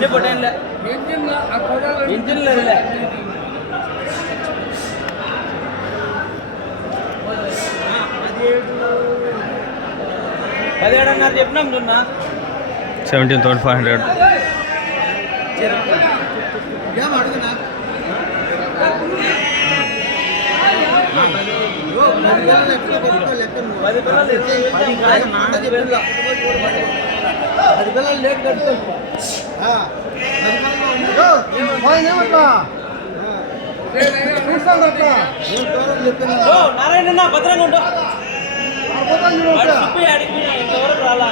అన్ని పొట్టేళ్ళే ఇంజిన్ లేదులే 17 అన్నారు చెప్పినాం చూన్నా 17,500 నారాయణ భద్రంగా ఉండు రాలా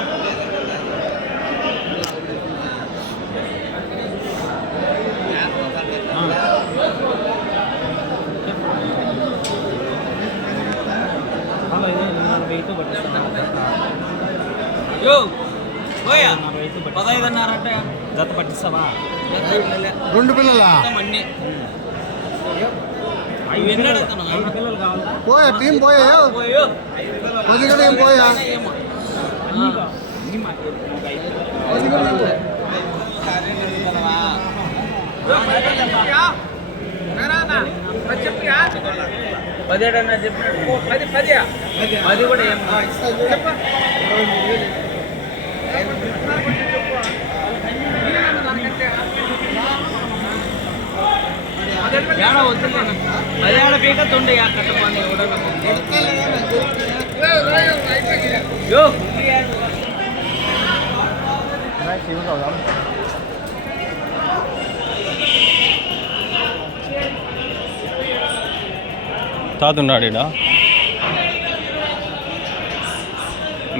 పదహైదున్నారంటే జత పట్టిస్తావా 2 పిల్లలా అన్ని పిల్లలు కావాలా పోయా టీం పోయా కొద్దిగా ఏం పోయా పదిహేడు అన్న చెప్పినాడు 10 కూడా ఏం ఏడా వద్దులే అదేడ పీక తొండి కట్టపండి తాతున్నాడు ఇడా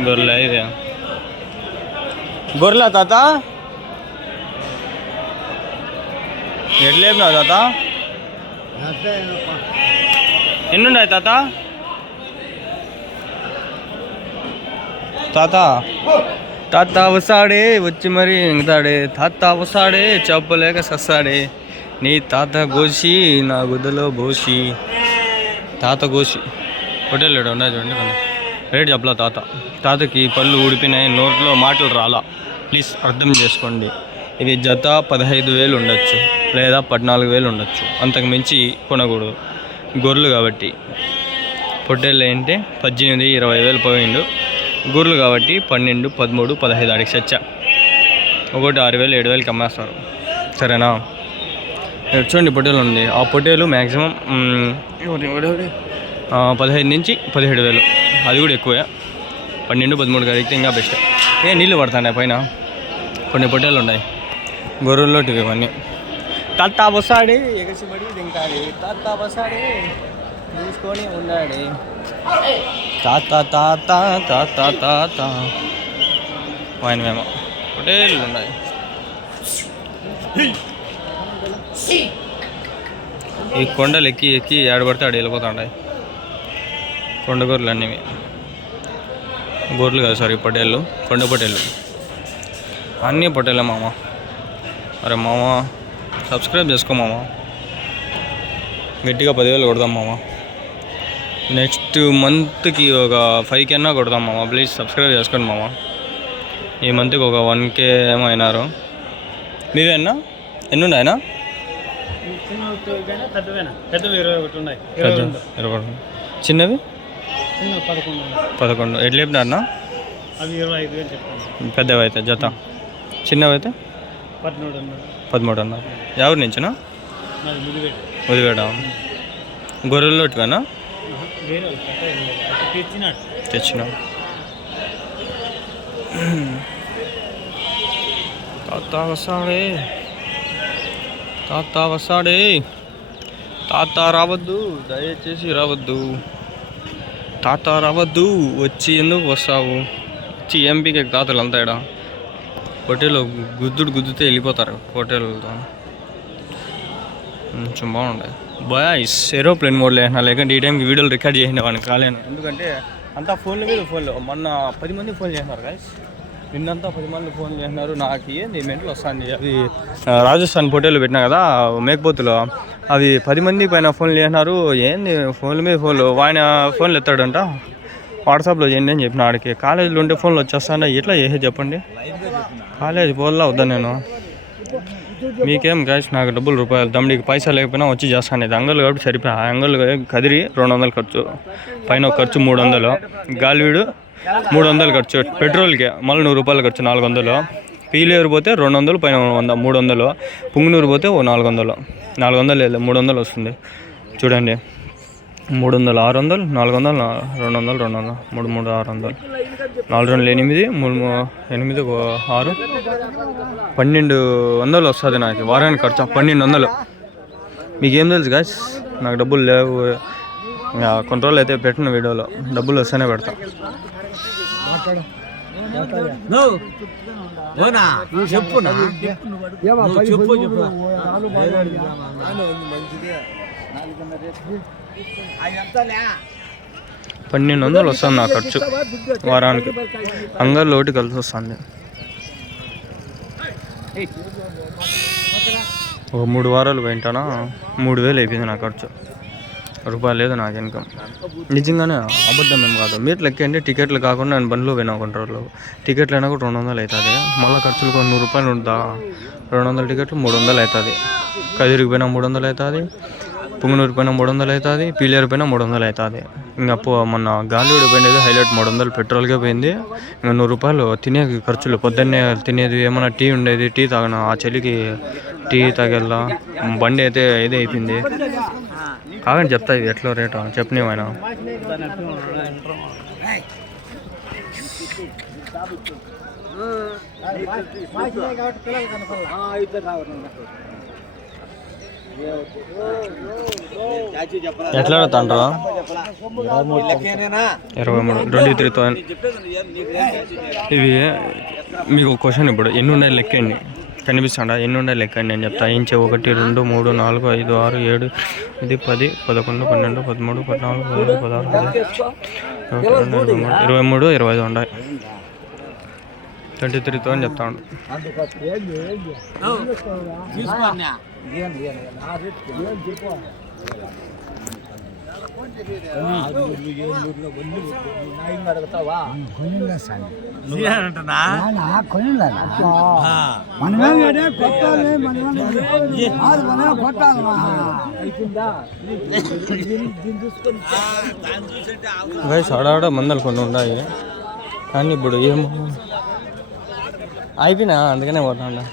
గొర్రె ఇదే గొర్రెలా తాత ఎట్లేపినావు తాత ఎన్నున్నాయి తాత తాత తాత వస్తాడే వచ్చి మరి ఇంకతాడే తాత వస్తాడే చెప్పలేక సస్తాడే నీ తాత గోసి నా గుద్దలో బోసి తాత గోసి హోటల్ ఉన్నాయి చూడండి మనం రేట్ చెప్పలా తాతకి పళ్ళు ఊడిపోయినాయి నోట్లో మాటలు రాలా ప్లీజ్ అర్థం చేసుకోండి ఇది జత 15,000 ఉండొచ్చు లేదా 14,000 ఉండొచ్చు అంతకు మించి కొనకూడదు గొర్రెలు కాబట్టి పొట్టేళ్ళు ఏంటి 18,000-20,000 పోయిండు గొర్రెలు కాబట్టి 12, 13, 15 ఆడికి చచ్చా ఒకటి 6,000-7,000కి అమ్మేస్తారు సరేనా చూడండి పొట్టేలు ఉంది ఆ పొట్టేలు మ్యాక్సిమం 15 నుంచి 17,000 అది కూడా ఎక్కువే 12, 13 అడిగితే ఇంకా బెస్ట్ నీళ్ళు పడతాయి పైన కొన్ని పొట్టేలు ఉన్నాయి గొర్రెల్లోటివి ఇవన్నీ తాత వస్తాడే ఎగసిబడి తింటాడే తాత వస్తాడే తీసుకొని ఉన్నాడే తాత తాత తాత తాత ఆయన మేము పొట్టేళ్ళు ఉన్నాయి ఈ కొండలు ఎక్కి ఎక్కి ఏడబడితే ఆడ వెళ్ళిపోతుంటాయి కొండ గొర్రెలు అన్నీ గొర్రెలు కాదు సారీ పొట్టేళ్ళు కొండ పొట్టేళ్ళు అన్నీ పొట్టేళ్ళే మామ అరే మామ సబ్స్క్రైబ్ చేసుకో మామ గట్టిగా 10,000 కొడదాం మామ నెక్స్ట్ మంత్కి ఒక 5K అన్నా కొడదాం మామ ప్లీజ్ సబ్స్క్రైబ్ చేసుకోండి మామ ఈ మంత్కి ఒక 1K ఏమో అయినారు మీవేనా ఎన్ని ఉన్నాయనా చిన్నవి 11 ఎట్లా చెప్పినారన్నా పెద్దవి అయితే జత చిన్నవి అయితే 13 అన్నారు ఎవరి నుంచినా ముదివేడ గొర్రెల్లోటివేనా తెచ్చిన తాత వస్తాడే తాత వస్తాడే తాత రావద్దు దయచేసి రావద్దు తాత రావద్దు వచ్చి ఎందుకు వస్తావు వచ్చి ఎంపీకి తాతలు అంతా ఇక్కడ హోటల్లో గుద్దితే వెళ్ళిపోతారు హోటల్తో కొంచెం బాగుంటాయి బాయ్స్ ఏరోప్లేన్ మోడ్లో వేసినా లేకంటే ఈ టైంకి వీడియోలు రికార్డ్ చేసిన వాడిని కాలేను ఎందుకంటే అంతా ఫోన్ల మీద ఫోన్లు మొన్న 10 మంది ఫోన్ చేసినారు గాయస్ నిన్నంతా 10 మంది ఫోన్ చేసినారు నాకు ఏంది మెంటలు వస్తుంది అవి రాజస్థాన్ హోటల్లో పెట్టినా కదా మేకపోతులో అవి 10 మంది పైన ఫోన్లు చేసినారు ఏంది ఫోన్ల మీద ఫోన్లు ఆయన ఫోన్లు ఎత్తాడంట వాట్సాప్లో చేయండి అని చెప్పిన ఆడికి కాలేజీలో ఉంటే ఫోన్లు వచ్చేస్తాను ఎట్లా చేసే చెప్పండి కాలేజీ పోల్లా వద్దా నేను మీకేం గాయస్ నాకు డబ్బులు రూపాయలు దమ్ముడికి పైసా లేకపోయినా వచ్చి చేస్తాను. ఇది అంగళ్ళు కాబట్టి సరిపోయి ఆ అంగళ్ళు కదిరి 200 ఖర్చు, పైన ఒక ఖర్చు 300, గాలివీడు 300 ఖర్చు, పెట్రోల్కి మళ్ళీ 100 రూపాయలు ఖర్చు 400, పీలేరు పోతే 200, పైన 100 300, పుంగునూరు పోతే ఓ 400 లేదు 300 వస్తుంది చూడండి. 300 600 400 200 200 3 3 600 4 2 8 3 8 6 1200 వస్తుంది నాకు వారానికి ఖర్చు 1200. మీకేం తెలుసు గాయస్ నాకు డబ్బులు లేవు. కొన్ని రోజులు అయితే పెట్టిన వీడియోలో డబ్బులు వస్తేనే పెడతా. చెప్పునా చెప్పు 1200 వస్తుంది నా ఖర్చు వారానికి. అంగల్లో ఒకటి కలిసి వస్తుంది. ఒక 3 వారాలు పోయింటానా 3000 అయిపోయింది నా ఖర్చు. రూపాయలు లేదు నాకు ఇన్కమ్. నిజంగానే అబద్ధం ఏం కాదు. మీరు లెక్కండి. టికెట్లు కాకుండా నేను బండ్లో పోయినా కొన్ని రోజులు టికెట్లు అయినా కూడా 200 అవుతుంది. మళ్ళీ ఖర్చులు కొన్ని 100 రూపాయలు ఉంటుందా. 200 టికెట్లు 300 అవుతుంది. కదిరికి పోయినా 300 అవుతుంది, పుంగనూరు పైన 300 అవుతుంది, పీలేరు పైన 300 అవుతుంది. ఇంకా మొన్న గాలివీడు పోయినది హైలైట్ 300 పెట్రోల్కే పోయింది. ఇంకా 100 రూపాయలు తినే ఖర్చులు. పొద్దున్నే తినేది ఏమన్నా టీ ఉండేది, టీ తాగిన ఆ చలికి టీ తాగేలా బండి అయితే ఇదే అయిపోయింది. కాదని చెప్తా ఇది ఎట్లా రేటు చెప్పనివైనా. ఎట్లా తండ్రా 23,000 ఇవి. మీకు ఒక క్వశ్చన్, ఇప్పుడు ఎన్ని ఉన్నాయి లెక్కండి, కనిపిస్తాడా ఎన్ని ఉన్నాయి లెక్కండి నేను చెప్తా. ఇంచే 1 2 3 4 5 6 7 8 10 11 12 13 14 15 16 23 25 ఉన్నాయి. 23,000 చెప్తాను. ఆడాడ మందలు కొన్ని ఉన్నాయి కానీ ఇప్పుడు ఏమో అయిపోయినా అందుకనే పోతాండా.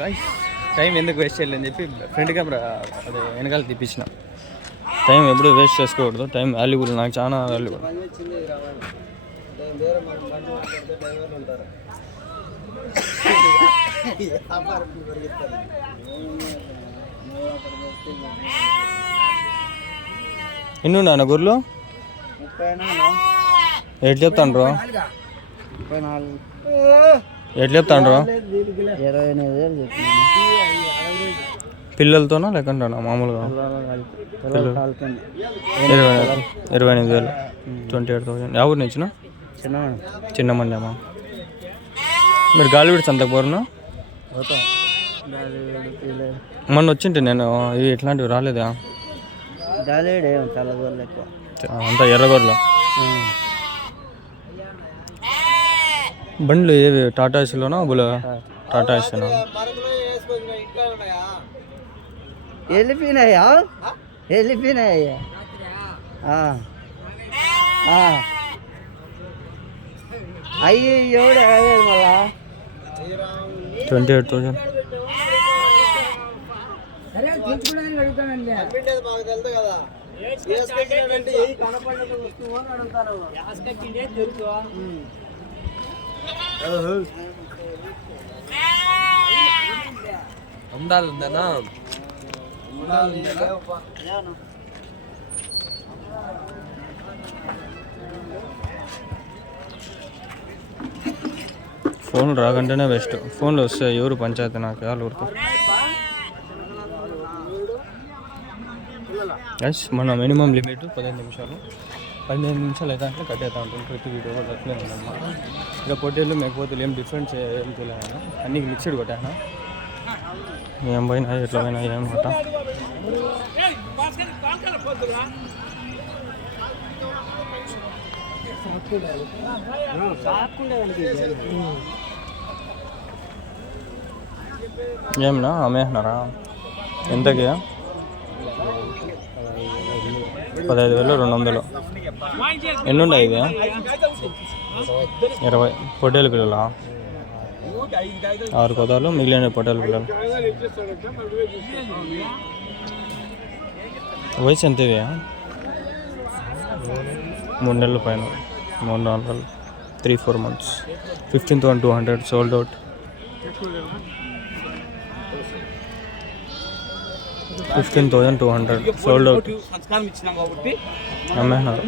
గైస్ టైం ఎందుకు వేస్ట్ చేయాలని చెప్పి ఫ్రంట్ కెమెరా అదే వెనకాల తీపించిన. టైం ఎప్పుడు వేస్ట్ చేసుకోకూడదు. టైం వాల్యుబుల్, నాకు చాలా వాల్యుబుల్. ఎన్ని ఉన్నా గుర్లు ఎట్లా చెప్తాండ్రు? ఎట్లా చెప్తాండ్రు? పిల్లలతోనా లేకుండా మామూలుగా? 28,000 28,000. ఎవరి నుంచినా? చిన్న మండేమా? మీరు గాలివీడు సంతకు పోరునా? మొన్న వచ్చింటే నేను ఇవి ఇట్లాంటివి రాలేదా? అంతా ఎర్రగొర్రెలు బండ్లు ఏవి? టాటా ఏసీలోనా టాటా ఏసీనా? వెళ్ళిపోయినాయా అయ్యో మళ్ళా 28,000. ఉండాలందనా ఫోన్లు రాకంటేనే బెస్ట్. ఫోన్లు వస్తే ఎవరు పంచాయతీ నాకు వాళ్ళు ఊరుకో. ఎస్ మన మినిమం లిమిట్ 15 నిమిషాలు. 15 నిమిషాలు అయితే అంటే కట్ అవుతా ఉంటుంది ప్రతి వీడియో కూడా అట్లే ఉందన్నమాట. ఇక పొట్టేళ్ళు మేకపోతే ఏం డిఫరెన్స్ ఏం తెలియదు. అన్నీ మిక్స్డ్ కొట్టాను. ఏం పోయినా ఎట్లా పోయినా ఏం కొట్టా. ఏమన్నా అమ్మేస్తున్నారా? ఎంతకి? 15,200. ఎన్ని ఉన్నాయి ఇవి? 20 పొట్టేలు పిల్లలా? 6 కొదాలు, మిగిలిన పొట్టేలు పిల్లలు. వయసు ఎంత ఇవి? 3 నెలల పైన, 3-4 నెలలు, 3-4 months. 15,200 sold out. 15,200 sold out. అమ్మేస్తున్నారు.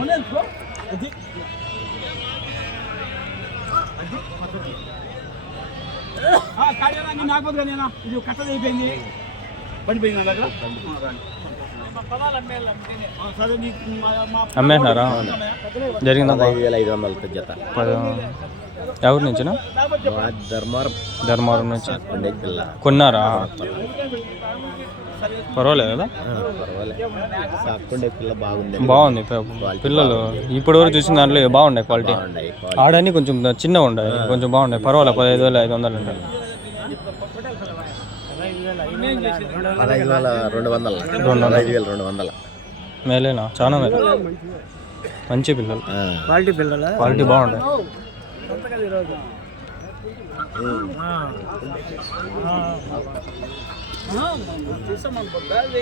అమ్మేస్తున్నారా? జరిగిందా? 5,500 జత. ఎవరి నుంచినా? ధర్మవరం నుంచి కొన్నారా? పర్వాలేదు కదా? బాగుంది పిల్లలు. ఇప్పటి వరకు చూసిన దాంట్లో బాగుండే క్వాలిటీ. ఆడని కొంచెం చిన్నగా ఉండే, కొంచెం బాగుండే. పర్వాలేదు. 15,500 ఉంటాయి. 5,200. మేలేనా? చాలా మేలు. మంచి పిల్లలు, క్వాలిటీ బాగుంటాయి.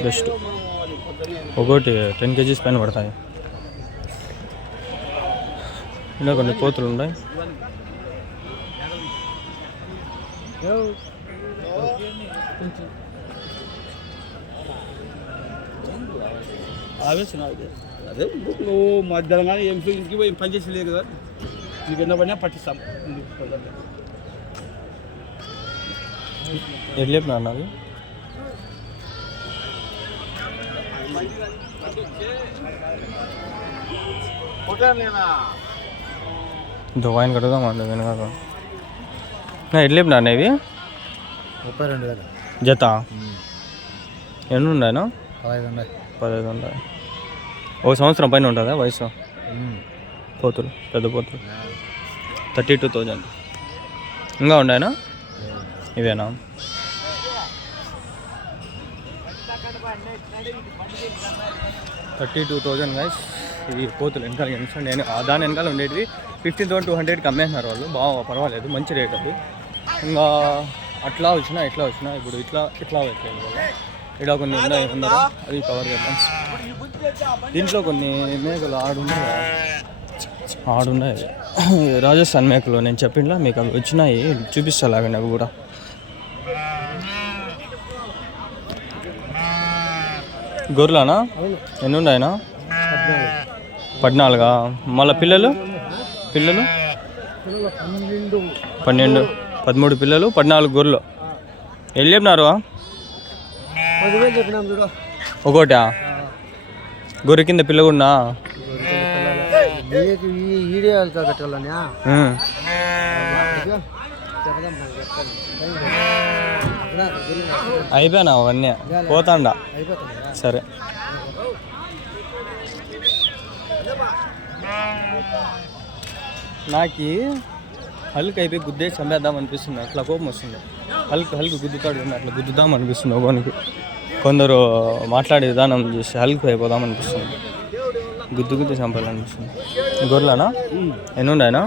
బెస్ట్. ఒకటి 10 kgs పైన పడతాయి. ఇంకా కొన్ని కోతులు ఉన్నాయి. అదే నువ్వు మధ్యాహ్నం కానీ ఇంటికి పోయి పని చేసి లేదు కదా, నీకు ఎన్న పడినా పట్టిస్తాం. ఎట్లేపు అన్నది దుబాయ్ కడుగుదామండి వెనకాల. ఎట్లేపు నాన్న ఇవి? 32,000 జత. ఎన్ని ఉన్నాయనా? 15,000. ఒక సంవత్సరం పైన ఉంటుందా వయసు? పోతులు, పెద్ద పోతులు. 32,000. ఇంకా ఉన్నాయనా? ఇవేనా? $32,000 గైస్. ఇవి పోతులు వెనకాల కనిపిస్తుంది. నేను దాని వెనకాల ఉండేటివి 15,200కి అమ్మేస్తున్నారు వాళ్ళు. బాగా పర్వాలేదు, మంచి రేట్ అది. ఇంకా అట్లా వచ్చినా ఇట్లా వచ్చినా ఇప్పుడు ఇట్లా వచ్చాయి వాళ్ళు. ఇక్కడ కొన్ని ఉన్నాయి ఉన్నారు, అవి కవర్ చేద్దాం. దీంట్లో కొన్ని మేకలు ఆడున్నాయి రాజస్థాన్ మేకలు. నేను చెప్పిండ్లా మీకు అవి వచ్చినాయి, చూపిస్తా లాగండి అవి కూడా. గొర్రెలానా? ఎన్ని ఉన్నాయనా? 14. మళ్ళీ పిల్లలు 12, 13 పిల్లలు, 14 గొర్రెలు. ఎన్ని చెప్పినారు? ఒకటా? గొర్రె కింద పిల్ల కూడా? అయిపోయానా అవన్నీ? పోతాండా? సరే. నాకు హల్క్ అయిపోయి గుద్దేసి చంపేద్దాం అనిపిస్తుంది. అట్లా కోపం వస్తుంది. హల్క్ గుద్దుతాడు, అట్లా గుద్దుదాం అనిపిస్తుంది. ఒకనికి కొందరు మాట్లాడే విధానం చూసి హల్క్ అయిపోదాం అనిపిస్తుంది. గుద్దు చంపాలనిపిస్తుంది. గొర్రెలనా? ఎన్ని ఉన్నాయనా?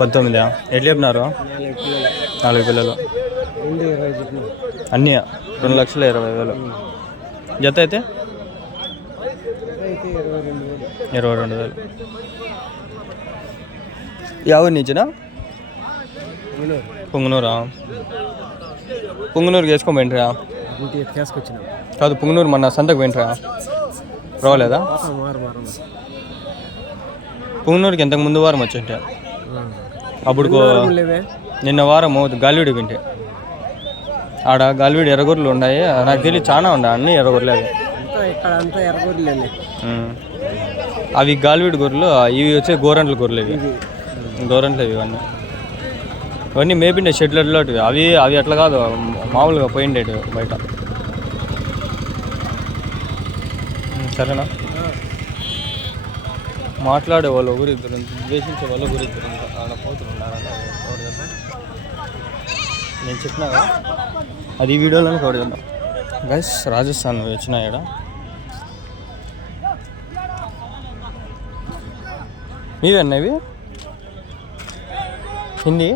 19. ఎట్లా చెప్పినారు? 4 పిల్లలు. అన్నీ 2,20,000. జత అయితే 22,000. ఎవరి నుంచినా? పొంగునూరా? పొంగునూరుకి వేసుకొని పోయింట్రా? కాదు, పొంగునూరు మన సంతకు పోయింట్రా? రాలేదా? పొంగునూరుకి ఎంతకు ముందు వారం వచ్చింటే అప్పుడు నిన్న వారము గాలివీడి వింటే ఆడ గాలివీడి ఎర్రగొర్రెలు ఉన్నాయి. నాకు తెలియదు, చాలా ఉన్నాయి. అన్నీ ఎర్రగొర్రెలే. అవి గాలివీడి గొర్రెలు, ఇవి వచ్చే గోరంట్ల గొర్రెలు. ఇవి గోరంట్లు ఇవన్నీ మేపిండే షెడ్లలో. అవి అట్లా కాదు, మామూలుగా పోయిండేటి బయట. సరేనా? మాట్లాడే వాళ్ళు ఒకరిద్దరు ద్వేషించే వాళ్ళు ఒకరిద్దరు ఆడ పోతున్నారంట. ఎవరు చేద్దాం, నేను చెప్పినా కదా అది వీడియోలోనే కవర్ చేద్దాం. గైస్ రాజస్థాన్ వచ్చినా ఇక్కడ మీవేనా ఇవి हिंदी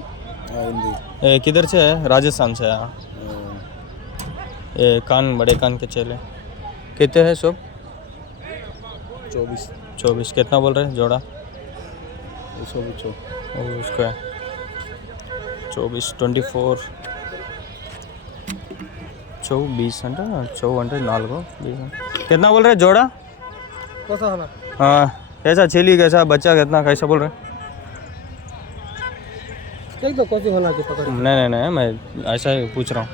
हिंदी किधर से है? राजस्थान से है। ये कान बड़े कान के चेले कितने हैं सब? 24 कितना बोल रहे हैं जोड़ा? उसका है 24 24 24 అంటే 4 कितना बोल रहे हैं जोड़ा? हाँ कैसा चेली कैसा बच्चा कितना कैसा बोल रहे हैं? तो कौन सी होना की पकड़ नहीं मैं ऐसा ही पूछ रहा हूँ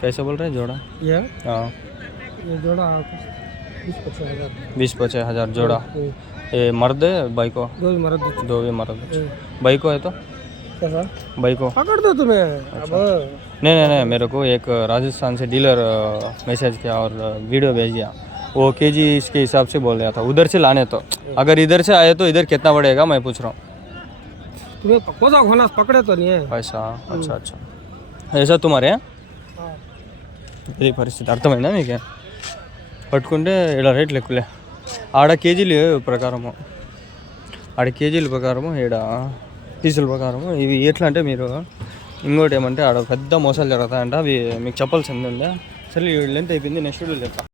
कैसे बोल रहे हैं जोड़ा? हाँ ये जोड़ा 20-25 हज़ार जोड़ा। ये मर्द है बाई को? दो भी मर्द। बाई को है तो कैसा बाई को पकड़ दो तुम्हें। अब नहीं मेरे को एक राजस्थान से डीलर मैसेज किया और वीडियो भेज दिया। वो केजी इसके हिसाब से बोल रहा था उधर से लाने। तो अगर इधर से आए तो इधर कितना पड़ेगा मैं पूछ रहा हूँ। तुम्हें कोसा होना पकड़े तो नहीं है ऐसा अच्छा ऐसा तुम्हारे हैं ఇది పరిస్థితి అర్థమైందా మీకు? పట్టుకుంటే ఇలా రేట్లు ఎక్కువలే. ఆడ కేజీలు ప్రకారము కేజీల ప్రకారము ఈడ పీసుల ప్రకారము ఇవి ఎట్లా అంటే మీరు ఇంకోటి ఏమంటే ఆడ పెద్ద మోసాలు జరుగుతాయంట. అవి మీకు చెప్పాల్సింది ఉందా? సరే లెంత్ అయిపోయింది నెక్స్ట్ వీడియో చెప్తా.